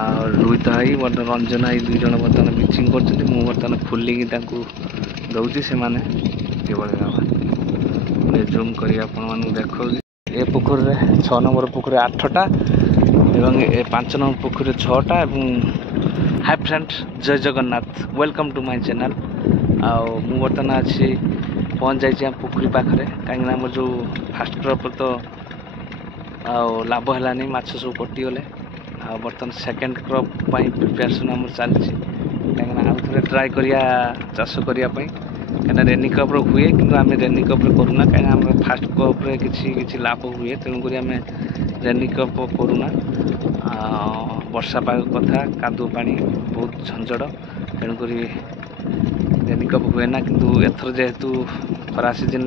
रोहित भाई रंजन भाई दुई जन बर्तमान बिचिंग कर बर्तमान खोलिकी दौची से मैंने जूम कर देखा ए पोखर 6 नंबर पोखर 8टा एवं ए 5 नंबर पोखर 6टा। हाय फ्रेंड, जय Jagannath, welcome to my channel. मु बर्तमान अच्छी पहुँच जाइए पोखरी पाखे कहीं आम जो फास्ट क्रॉप तो लाभ है माछ सब कटिगले। बर्तमान सेकेंड क्रॉप प्रिपेरेसन आम चलती कहीं आउ थे ट्राए करिया चाष करने कहीं रेनी क्रॉप हुए कि आम रेनी क्रॉप करूना कहीं आम फास्ट क्रॉप किसी लाभ हुए तेणुक आम रेनी क्रॉप करूना। वर्षा पाग कथा कादुओ पानी बहुत झंझट तेणुक रेनी क्रॉप हुए ना कि एथर जेहेतु खरा सीजन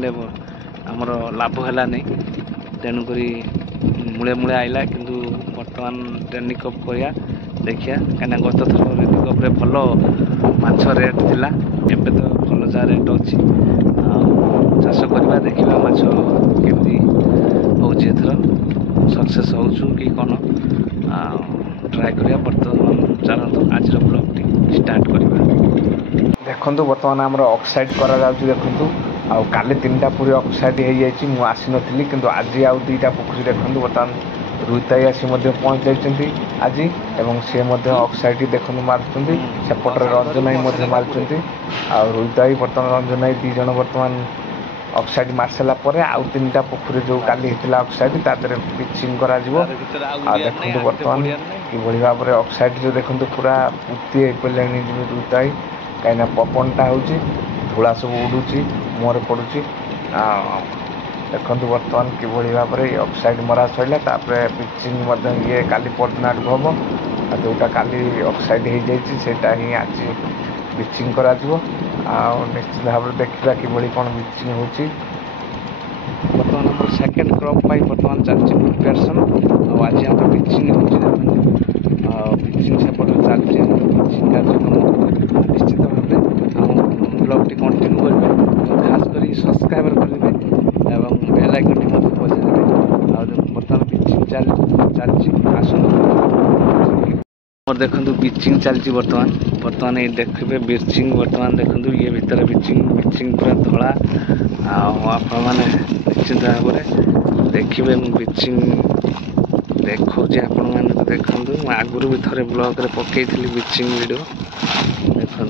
आमर लाभ है नहीं तेणुक मूले मूले आइला किंतु बर्तमान रेनी क्रॉप करिया देखिया कहीं गत थर रेनी क्रॉप भल माछ रेट थिला एबे तो भल जा रेट अच्छी चाष करवा देखा माछ केमती होची एथर सक्सेस होचु कि कौन ट्राए करिया। बर्तमान चलतु आज ब्लॉग टी स्टार्ट करवा। देखो बर्तमान आमर ऑक्साइड करा जाउची देखंतु आउ काली 3टा पूरी ऑक्साइड हो जाइए मुझे आसी नी कि आज आउ 2टा पोखरी देखो बर्तमान रोहित भाई आसी पहुँच जाइए आज एवं सी ऑक्साइड देखो मार्च सेपटे रंजन भाई मार्च आ रोहित भाई बर्तमान रंजन भाई 2 जन बर्तमान ऑक्साइड मार सारापर आउ 3टा पोखरी जो काली होता ऑक्साइड तादर पिचिंग करा देखो बर्तमान कि भाव में ऑक्साइड जो देखो पूरा पुती हो पड़े रोहित भाई कहीं पवनटा हो धूला सब उड़ूची मुहर पड़ुची। देखो बर्तमान कि भाव में ऑक्साइड मरा सैला पिचिंग ये काली परदिन आड़ हम जोटा काली ऑक्साइड हो जाटा ही आज पिचिंग करा निश्चित भाव में देखा कि कौन बिचिंग हो। बर्तमान आम सेकेंड क्रॉप बर्तमान चलती प्रिपेरेसन आज आम बिचिंग हो पिचिंग सेपटे चलती पिचिंग कार्यक्रम निश्चित भाव में ब्लॉग टी कंटिन्यू करेंगे खास कर सब्सक्राइब करेंगे और बेल आइकन टी मत बजाइए। बर्तमान बिचिंग चलती आसू और देखो बिचिंग चलती बर्तमान ये देखिए बिचिंग बर्तमान देखो ये भितर बिचिंग पूरा धला आप निश्चित भाव में देखिए बिचिंग देखो आपण देखो आगुरी भी थे ब्लॉग रे पकई बिचिंग वीडियो देखो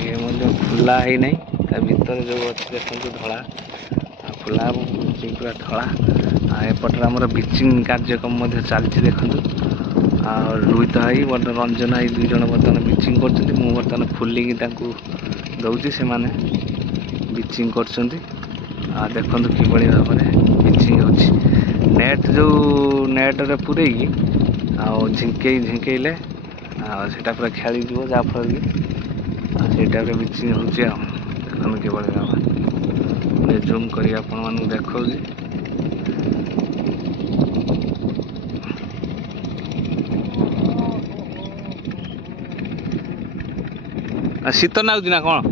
ये खुला ही नहीं भितर जो अच्छे देखो धला खुला बिचिंग पूरा धला एपटे आमर बिचिंग कार्यक्रम चलती देखो रोहित भाई रंजन भाई 2 जन बर्तमान बिचिंग कर बर्तमान खोलिकी दौची से मैंने बिचिंग कर देखो कि भाव में बिचिंग हो नेट जो नेट रे पूरे झिंकेले से पूरा खेली जहाँफल कि टाइप बिचिंग हो देखो कि भाव में जूम कर देखा शीत नाऊँ ना कौन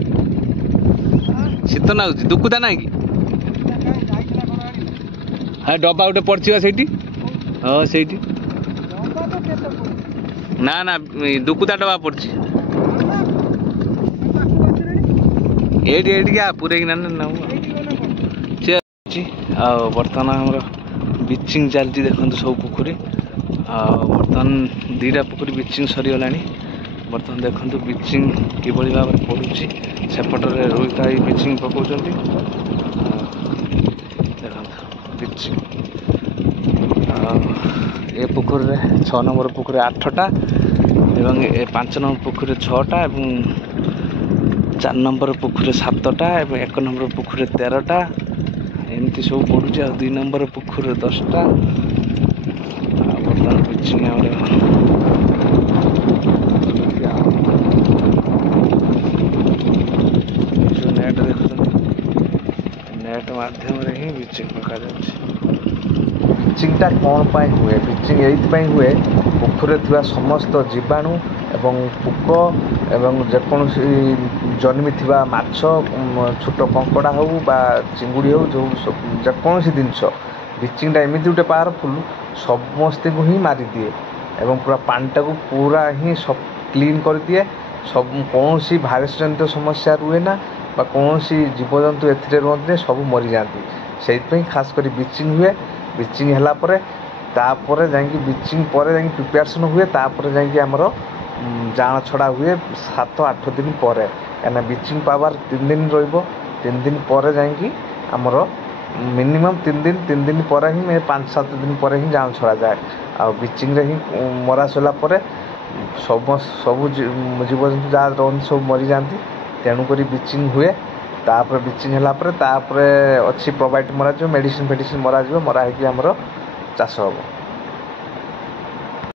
शीत नाऊँ दुकुदा ना कि हाँ डब्बा गोटे पड़ा से हाँ से ना ना दुकुदा डब्बा पड़ी ये क्या पूरे नाऊ बर्तमान आमर बिचिंग चलती देखो सब पोखरी बर्तमान 2टा पोखरी बिचिंग सरीगला बर्तमान देखो बिचिंग कि भाव में पड़ुची सेपटे रोहित भाई बिचिंग पकाउं देखो बिचिंग ए पोखर 6 नंबर पोखर 8टा एवं ए 5 नंबर पोखर 6टा एवं 4 नंबर पोखर 7टा एवं 1 नंबर पोखर 13टा एमती सब पड़ुची आ 2 नंबर पोखर 10टा बर्तमान बिचिंग नेट देखते नेट माध्यम ही बिचिंग पका बिचिंगटा कौन पाई हुए बिचिंग ये हुए पोखर थी समस्त जीवाणु एवं पोक एवं जेकोसी जन्मी थी माछ छोट कंकड़ा हो बा चिंगुड़ी हो जो जेकोसी जिनस बिचिंगटा एमती गोटे पावरफुल समस्त को ही मारी दिए ଏବଂ ପୁରା ପାଣିଟାକୁ ପୁରା ହିଁ ସବୁ କ୍ଲିନ୍ କରିଦିଏ। ସବୁ କୌଣସି ଭାଇରସ୍ ଜନିତ ସମସ୍ୟା ରୁହେ ନା ବା କୌଣସି ଜୀବଜନ୍ତୁ ଏଥିରେ ରୁହନ୍ତି ସବୁ ମରିଯାଆନ୍ତି। ସେଇଥିପାଇଁ ଖାସ୍ କରି ବ୍ଲିଚିଂ ହୁଏ। ବ୍ଲିଚିଂ ହେଲା ପରେ ତାପରେ ଯାଇକି ବ୍ଲିଚିଂ ପରେ ଯାଇକି ପ୍ରିପାରେସନ୍ ହୁଏ। ତାପରେ ଯାଇକି ଆମର ଜାଁଳ ଛଡ଼ା ହୁଏ 7-8 ଦିନ ପରେ। କାହିଁକିନା ବ୍ଲିଚିଂ ପାୱାର 3 ଦିନ ରହିବ। 3 ଦିନ ପରେ ଯାଇକି ଆମର ମିନିମମ୍ 3 ଦିନ ପରେ ହିଁ 5-7 ଦିନ ପରେ ହିଁ ଜାଁଳ ଛଡ଼ାଯାଏ। ଆଉ ବ୍ଲିଚିଂରେ ହିଁ ମରା ସରିଲା ପରେ ସବୁ ଜୀବଜନ୍ତୁ ଯାହା ରହନ୍ତି ସବୁ ମରିଯାଆନ୍ତି। ତେଣୁକରି ବ୍ଲିଚିଂ ହୁଏ। ତାପରେ ବ୍ଲିଚିଂ ହେଲା ପରେ ତାପରେ ଅଛି ପ୍ରୋବାଇଟ୍ ମରାଯିବ, ମେଡ଼ିସିନ୍ ମରାଯିବ। ମରା ହେଇକି ଆମର ଚାଷ ହେବ।